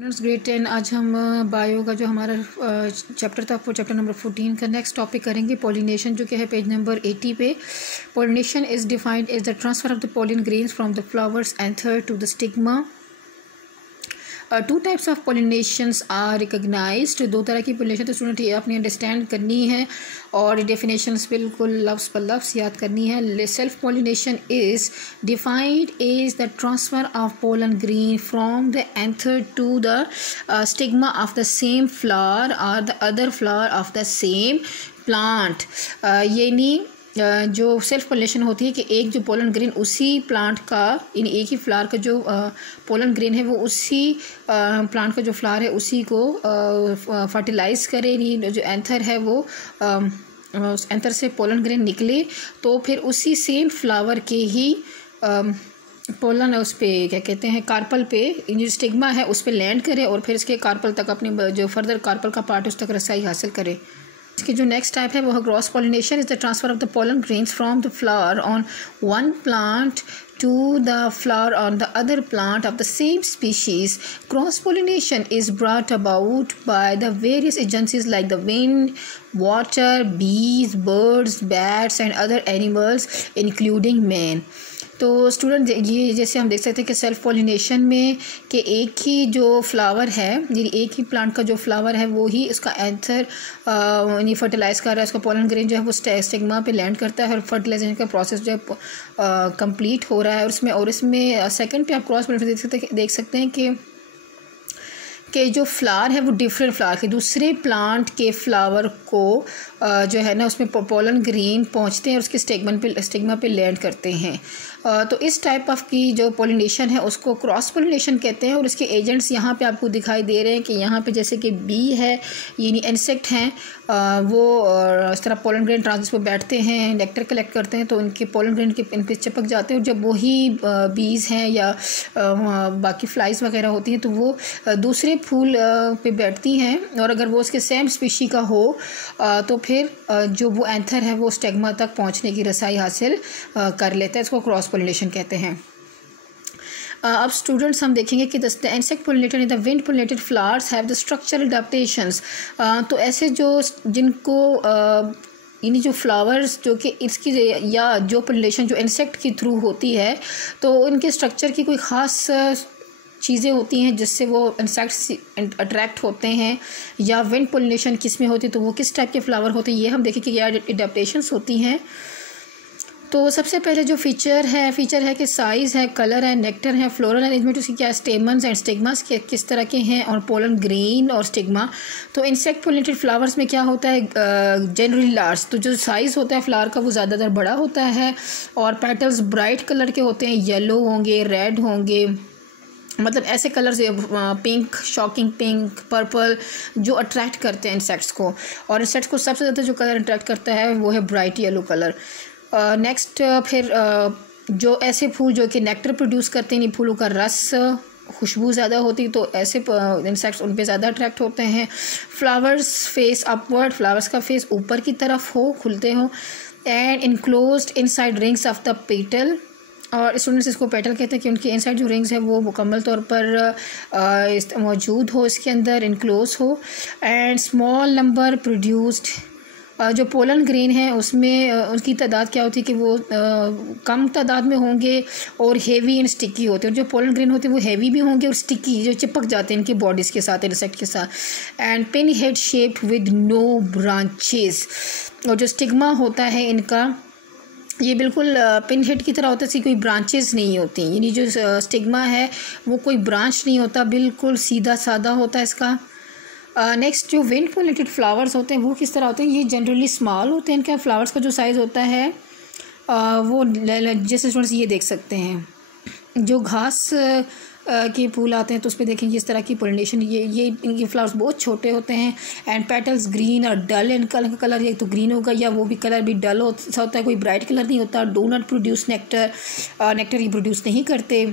Students grade 10 आज हम bio का जो हमारा चैप्टर था वो चैप्टर नंबर 14 का नेक्स्ट टॉपिक करेंगे पॉलिनेशन, जो कि है पेज नंबर 80 पे। Pollination is defined as the transfer of the pollen grains from the flower's anther to the stigma. Two types of pollinations are recognised. दो तरह की पॉलिनेशन तो स्टूडेंट ये अपनी अंडरस्टैंड करनी है और डेफिनेशंस बिल्कुल लफ्ज़ पर लफ्ज़ याद करनी है। Self pollination is defined as the transfer of pollen grain from the anther to the stigma of the same flower और the other flower of the same plant. यानी जो सेल्फ पॉलिनेशन होती है कि एक जो पोलन ग्रेन उसी plant का, इन एक ही फ्लावर का जो पोलन ग्रेन है वो उसी प्लांट का जो फ्लावर है उसी को फर्टिलाइज़ करे। जो एंथर है वो उस एंथर से पोलन ग्रेन निकले तो फिर उसी सेम फ्लावर के ही पोलन उस पर क्या कहते हैं कार्पल पे, जो स्टिग्मा है उस पर लैंड करे और फिर इसके कार्पल तक अपने जो फर्दर कार्पल का पार्ट उस तक रसाई हासिल करे। इसकी जो नेक्स्ट टाइप है वो है cross pollination. Is the transfer of the pollen grains from the flower on one plant to the flower on the other plant of the same species. Cross pollination is brought about by the various agencies like the wind, water, bees, birds, bats and other animals including man. तो student ये जैसे हम देख सकते हैं कि self pollination में कि एक ही जो फ्लावर है, यानी एक ही प्लांट का जो फ्लावर है वो ही उसका एंथर यानी फर्टिलाइज़ कर रहा है, उसका पोलन ग्रेन जो है वो स्टिग्मा पे लैंड करता है और फर्टिलाइजेशन का प्रोसेस जो है कंप्लीट हो रहा है। और इसमें सेकंड पे आप क्रॉस पॉलिनेशन देख सकते हैं कि जो फ्लावर है वो डिफरेंट फ्लावर के दूसरे प्लांट के फ्लावर को जो है ना उसमें पोलन ग्रेन पहुंचते हैं और उसके स्टिग्मा पे लैंड करते हैं। तो इस टाइप ऑफ की जो पॉलिनेशन है उसको क्रॉस पॉलिनेशन कहते हैं। और इसके एजेंट्स यहाँ पे आपको दिखाई दे रहे हैं कि यहाँ पे जैसे कि बी है, यानी इंसेक्ट हैं, वो इस तरह पोलन ग्रेन ट्रांजिट पर बैठते हैं, नेक्टर कलेक्ट करते हैं तो उनके पोलन ग्रेन के इन पे चिपक जाते हैं। और जब वही बीज हैं या बाकी फ्लाइज वगैरह होती हैं तो वो दूसरे फूल पे बैठती हैं और अगर वो उसके सेम स्पीशी का हो तो फिर जो वो एंथर है वो स्टिग्मा तक पहुंचने की रसाई हासिल कर लेता है। इसको क्रॉस पॉलिनेशन कहते हैं। अब स्टूडेंट्स हम देखेंगे कि the insect pollinated the wind pollinated flowers have the structural adaptations. तो ऐसे जो जिनको यानी जो फ्लावर्स जो कि इसकी या जो पोलिनेशन जो इंसेक्ट के थ्रू होती है तो उनके स्ट्रक्चर की कोई ख़ास चीज़ें होती हैं जिससे वो इंसेक्ट्स अट्रैक्ट होते हैं, या विंड पोलिनेशन किस में होती है तो वो किस टाइप के फ्लावर होते हैं, ये हम देखें कि क्या अडेप्टेशंस होती हैं। तो सबसे पहले जो फीचर है कि साइज़ है, कलर है, नेक्टर है, फ्लोरल अरेंजमेंट उसकी क्या, स्टेमन्स एंड स्टिग्मास के किस तरह के हैं और पोलन ग्रेन और स्टिग्मा। तो इंसेक्ट पोलिनेटेड फ्लावर्स में क्या होता है, जनरली लार्ज, तो जो साइज़ होता है फ्लावर का वो ज़्यादातर बड़ा होता है और पेटल्स ब्राइट कलर के होते हैं, येलो होंगे, रेड होंगे, मतलब ऐसे colours pink, shocking pink, purple जो अट्रैक्ट करते हैं इंसेक्ट्स को। और इंसेक्ट्स को सबसे ज़्यादा जो कलर अट्रैक्ट करता है वो है ब्राइट येलो कलर। नेक्स्ट फिर जो ऐसे फूल जो कि नेक्टर प्रोड्यूस करते हैं, फूलों का रस, खुशबू ज़्यादा होती तो ऐसे इंसेक्ट्स उन पे ज़्यादा अट्रैक्ट होते हैं। फ्लावर्स फेस अपवर्ड, फ्लावर्स का फेस ऊपर की तरफ हो, खुलते हो, and enclosed inside rings of the petal. और स्टूडेंट्स इसको पेटल कहते हैं कि उनके इनसाइड जो रिंग्स है वो मुकम्मल तौर पर मौजूद हो, इसके अंदर इनक्लोज हो। एंड स्मॉल नंबर प्रोड्यूस्ड, जो पोलन ग्रेन है उसमें उनकी तादाद क्या होती है कि वो कम तादाद में होंगे और हेवी एंड स्टिकी होते हैं। जो पोलन ग्रेन होते हैं वो हेवी भी होंगे और स्टिकी, जो चिपक जाते हैं इनकी बॉडीज़ के साथ, इंसेक्ट के साथ। And pin head shaped with no branches, और जो स्टिग्मा होता है इनका ये बिल्कुल पिन हेड की तरह होता है, इसकी कोई ब्रांचेस नहीं होती, यानी जो स्टिग्मा है वो कोई ब्रांच नहीं होता, बिल्कुल सीधा सादा होता है इसका। नेक्स्ट जो विंड पोलिनेटेड फ्लावर्स होते हैं वो किस तरह होते हैं, ये जनरली स्मॉल होते हैं। इनका फ्लावर्स का जो साइज़ होता है वो जैसे स्टूडेंट्स ये देख सकते हैं, जो घास के फूल आते हैं तो उस पर देखेंगे इस तरह की पोलिनेशन, ये इनके फ्लावर्स बहुत छोटे होते हैं। एंड पेटल्स ग्रीन और डल, इनका कलर या तो ग्रीन होगा या वो भी कलर भी डल होता है, कोई ब्राइट कलर नहीं होता। Do not produce nectar, nectar ये प्रोड्यूस नहीं करते,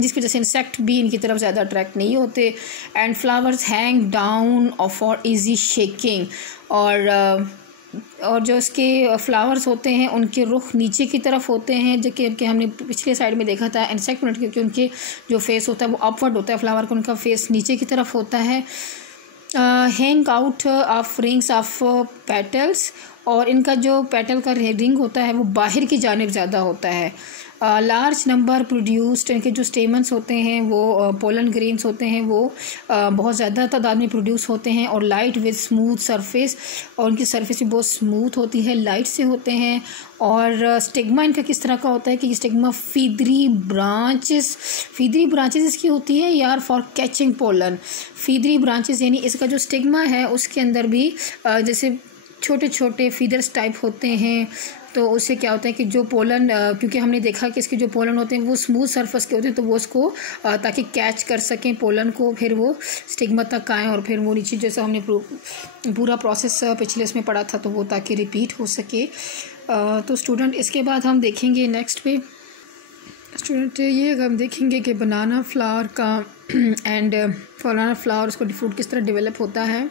जिसकी वजह से इंसेक्ट भी इनकी तरफ ज़्यादा अट्रैक्ट नहीं होते। एंड फ्लावर्स हैंग डाउन और फॉर ईजी शेकिंग, और और जो इसके फ्लावर्स होते हैं उनके रुख नीचे की तरफ होते हैं, जो कि हमने पिछले साइड में देखा था इंसेक्ट प्लांट, क्योंकि उनके जो फेस होता है वो अपवर्ड होता है, फ्लावर का उनका फेस नीचे की तरफ होता है। Hang out of rings of petals, और इनका जो पेटल का रिंग होता है वो बाहर की जानिब ज़्यादा होता है। लार्ज नंबर प्रोड्यूस्ड, इनके जो स्टेमन्स होते हैं वो पोलन ग्रेन्स होते हैं वो बहुत ज़्यादा तादाद में प्रोड्यूस होते हैं, और लाइट विद स्मूथ सरफेस, और उनकी सरफेस भी बहुत स्मूथ होती है, लाइट से होते हैं। और स्टिग्मा इनका किस तरह का होता है कि स्टिग्मा फीदरी ब्रांचेस इसकी होती है यार फॉर कैचिंग पोलन। फीदरी ब्रांचेस यानी इसका जो स्टिग्मा है उसके अंदर भी जैसे छोटे छोटे फीदर्स टाइप होते हैं, तो उससे क्या होता है कि जो पोलन, क्योंकि हमने देखा कि इसके जो पोलन होते हैं वो स्मूथ सरफेस के होते हैं, तो वो उसको ताकि कैच कर सकें पोलन को, फिर वो स्टिग्मा तक आएँ और फिर वो नीचे, जैसा हमने पूरा प्रोसेस पिछले इसमें पढ़ा था, तो वो ताकि रिपीट हो सके। तो स्टूडेंट इसके बाद हम देखेंगे नेक्स्ट पे स्टूडेंट ये हम देखेंगे कि बनाना फ्लावर का एंड बनाना फ्लावर उसको फ्रूट किस तरह डेवलप होता है।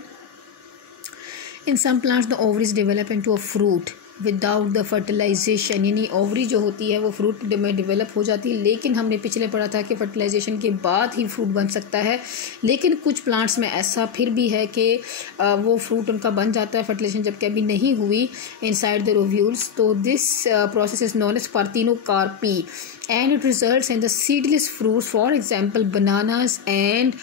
In some plants the ovaries develop into a fruit without the fertilization, यानी ओवरी जो होती है वो फ्रूट में डेवलप हो जाती है, लेकिन हमने पिछले पढ़ा था कि फर्टिलाइजेशन के बाद ही फ्रूट बन सकता है। लेकिन कुछ प्लांट्स में ऐसा फिर भी है कि वो फ्रूट उनका बन जाता है फर्टिलाइजेशन जब कभी नहीं हुई इनसाइड द ओव्यूल्स। तो this process is known as parthenocarpy and it results in the seedless fruits, for example bananas and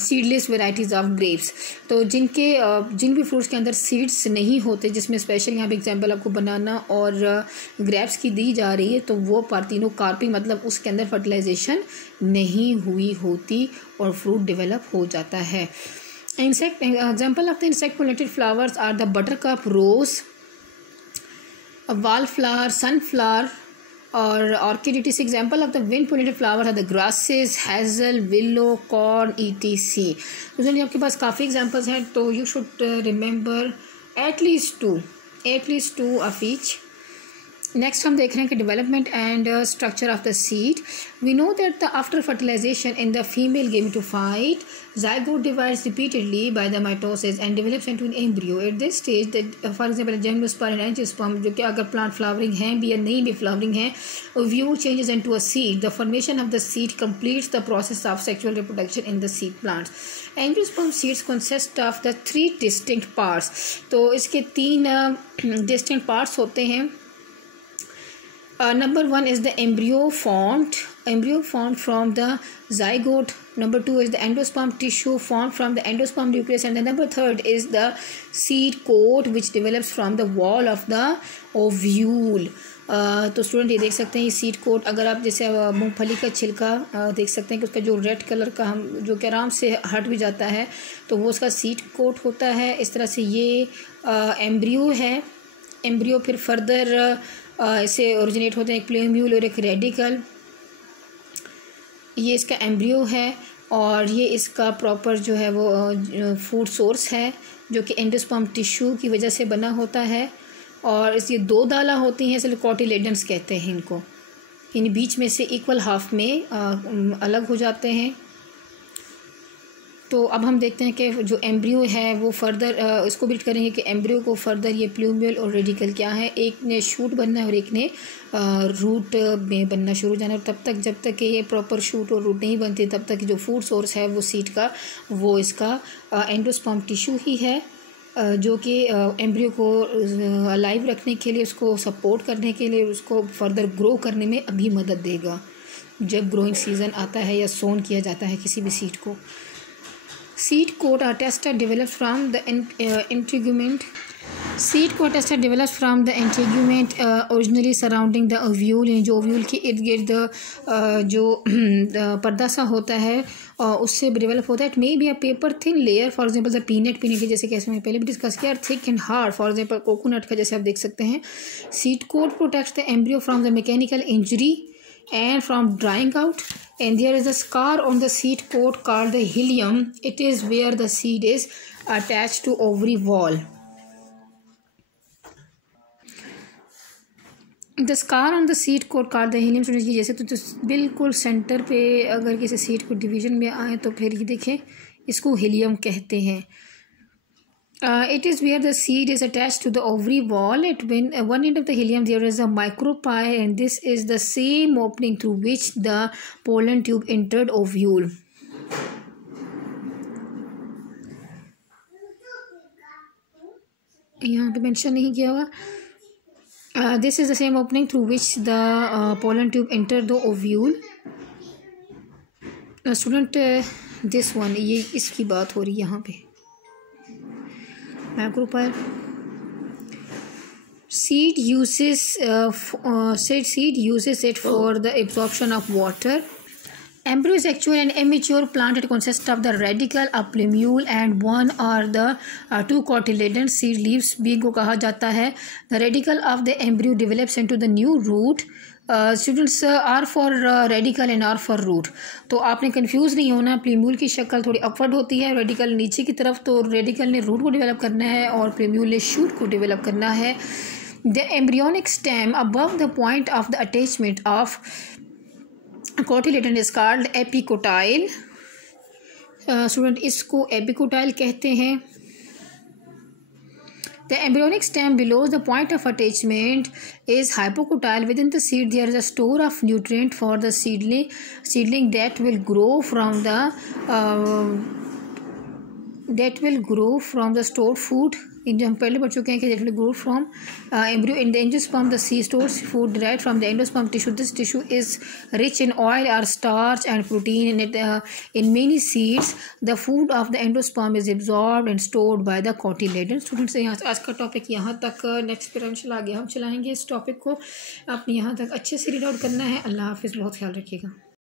seedless varieties of grapes। तो जिन भी फ्रूट्स के अंदर सीड्स नहीं होते, जिसमें स्पेशल यहाँ पे एग्जांपल आपको बनाना और ग्रेप्स की दी जा रही है, तो वो पार्थिनोकार्पी मतलब उसके अंदर फर्टिलाइजेशन नहीं हुई होती और फ्रूट डेवलप हो जाता है। Insect example of the insect pollinated flowers are the buttercup, rose, wallflower, sunflower और orchid. It is example of the wind pollinated flower are the grasses, hazel, willow, corn, ETC। तो आपके पास काफ़ी examples हैं, तो you should remember at least two of each. Next हम देख रहे हैं कि development and structure of the seed. We know that the after fertilisation in the female gametophyte zygote divides repeatedly by the mitosis and develops into an embryo. At this stage, for example, gymnosperm and angiosperm, जो कि अगर plant flowering हैं भी या नहीं भी flowering हैं, ovule changes into a seed. The formation of the seed completes the process of sexual reproduction in the seed plants. Angiosperm seeds consist of the 3 distinct parts. तो इसके 3 distinct parts होते हैं। Number 1 is the embryo formed from the zygote. Number 2 is the endosperm tissue formed from the endosperm nucleus, and the number 3rd is the seed coat which develops from the wall of the ovule. तो student ये देख सकते हैं ये seed coat, अगर आप जैसे मूंगफली का छिलका देख सकते हैं कि उसका जो रेड कलर का हम जो कि आराम से हट भी जाता है, तो वो उसका सीड कोट होता है। इस तरह से ये एम्ब्रियो है। एम्ब्रियो फिर फर्दर इसे ओरिजिनेट होते हैं एक प्लेम्यूल और एक रेडिकल। ये इसका एम्ब्रियो है और ये इसका प्रॉपर जो है वो फूड सोर्स है, जो कि एंडोस्पर्म टिश्यू की वजह से बना होता है। और ये 2 दाला होती हैं, इसलिए कॉटिलेडन्स कहते हैं इनको, यानी बीच में से इक्वल हाफ में अलग हो जाते हैं। तो अब हम देखते हैं कि जो एम्ब्रियो है वो फर्दर इसको भी करेंगे कि एम्ब्रियो को फर्दर ये प्लूम्यूल और रेडिकल क्या है, एक ने शूट बनना है और एक ने रूट में बनना शुरू हो जाना है। और तब तक जब तक कि ये प्रॉपर शूट और रूट नहीं बनती, तब तक जो फूड सोर्स है वो सीड का वो इसका एंडोस्पर्म टिश्यू ही है, जो कि एम्ब्रियो को अलाइव रखने के लिए, उसको सपोर्ट करने के लिए, उसको फर्दर ग्रो करने में अभी मदद देगा जब ग्रोइंग सीज़न आता है या सोन किया जाता है किसी भी सीड को। Seed coat attesta develops from the integument. Seed coat attesta develops from the integument originally surrounding the ovule, यानी जो ओव्यूल के इर्द गिर्द जो पर्दा सा होता है उससे डेवलप होता है। It may be a paper thin layer, for example the peanut के जैसे कैसे मैंने पहले भी डिस्कस किया, thick and hard, for example coconut का जैसे आप देख सकते हैं। Seed coat protects the embryo from the mechanical injury and from drying out, and there is a scar on the seed coat called the hilum. It is where the seed is attached to ovary wall. The scar on the seed coat called the hilum, जैसे तो बिल्कुल centre पे अगर किसी seed को division में आए तो फिर ये देखें इसको हिलियम कहते हैं। It is where the seed is attached to the ovary wall. At one end of the helium there is a micropyle, and this is the same opening through which the pollen tube entered ovule. यहाँ पे mention नहीं किया हुआ. This is the same opening through which the pollen tube entered the ovule. Student, this one, ये इसकी बात हो रही है यहाँ पे. Macropyle. Seed uses it for the absorption of water. Embryo is actually an immature plant. It consists of the radicle, a plumule, and one or the two cotyledon seed leaves being को कहा जाता है. The radicle of the embryo develops into the new root. Students R for radicle and R for root. तो आपने confuse नहीं होना. प्लीम्यूल की शक्ल थोड़ी अपवर्ड होती है, रेडिकल नीचे की तरफ. तो रेडिकल ने रूट को डेवलप करना है और प्लीम्यूल ने शूट को डेवलप करना है. The embryonic stem above the point of the attachment of cotyledon is called epicotyl. Student इसको एपिकोटाइल कहते हैं. The embryonic stem below the point of attachment is hypocotyle. Within the seed there is a store of nutrient for the seedling that will grow from the stored food. इन जो हम पहले पढ़ चुके हैं कि that will grow from embryo in the endosperm. The seed stores food derived from the endosperm tissue. This tissue is rich in oil or starch and protein. In many seeds, the food of the endosperm is absorbed and stored by the cotyledon. Students, यहाँ आज का topic यहाँ तक. Next फिर इंशाल्लाह आगे हम चलाएंगे इस टॉपिक को. आपने यहाँ तक अच्छे से रीड आउट करना है. अल्लाह हाफिज़. बहुत ख्याल रखिएगा.